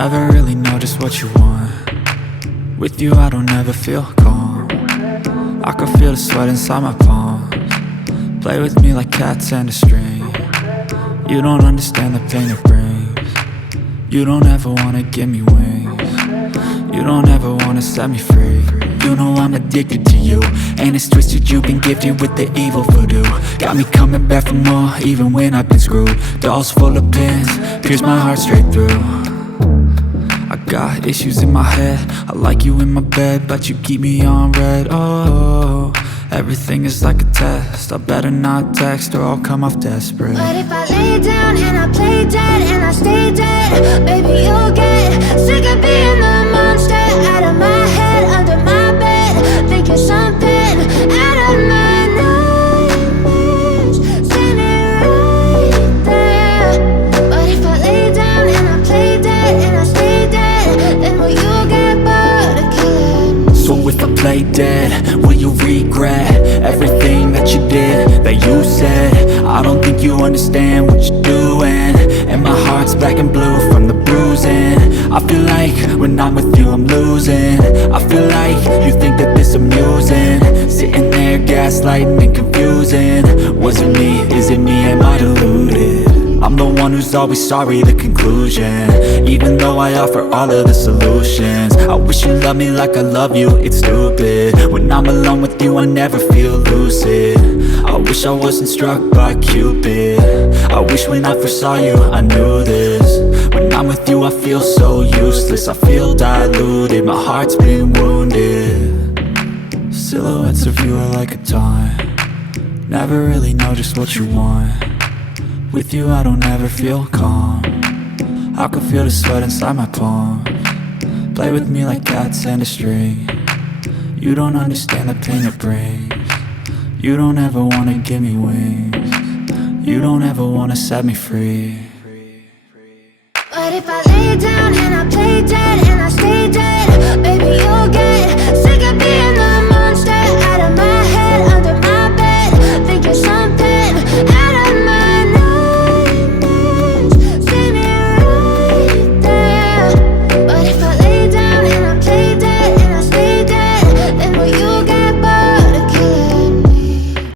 Never really know just what you want. With you I don't ever feel calm. I can feel the sweat inside my palms. Play with me like cats and a string. You don't understand the pain it brings. You don't ever wanna give me wings. You don't ever wanna set me free. You know I'm addicted to you, and it's twisted, you've been gifted with the evil voodoo. Got me coming back for more, even when I've been screwed. Dolls full of pins, pierce my heart straight through. I got issues in my head, I like you in my bed, but you keep me on red. Oh, everything is like a test, I better not text or I'll come off desperate. But if I lay down and I play dead and I stay dead, baby you'll get sick of being the monster out of my head, under my bed, thinking something out of my nightmares, standing right there. But if I lay down and I play dead and I stay dead, then will you get bored of killing? So if I play dead, will you regret everything that you did, that you said? I don't think you understand what you're doing, and my heart's black and blue from the bruising. I feel like when I'm with you I'm losing. I feel like you think that this amusing, sitting there gaslighting and confusing. Was it me? Is it me? Am I deluded? I'm the one who's always sorry, the conclusion, even though I offer all of the solutions. I wish you loved me like I love you, it's stupid. When I'm alone with you I never feel lucid. I wish I wasn't struck by Cupid. I wish when I first saw you I knew this. When I'm with you I feel so useless, I feel diluted, my heart's been wounded. Silhouettes of you are like a taunt. Never really know just what you want. With you I don't ever feel calm. I can feel the sweat inside my palms. Play with me like cats and a string. You don't understand the pain it brings. You don't ever wanna give me wings. You don't ever wanna set me free. But if I lay down and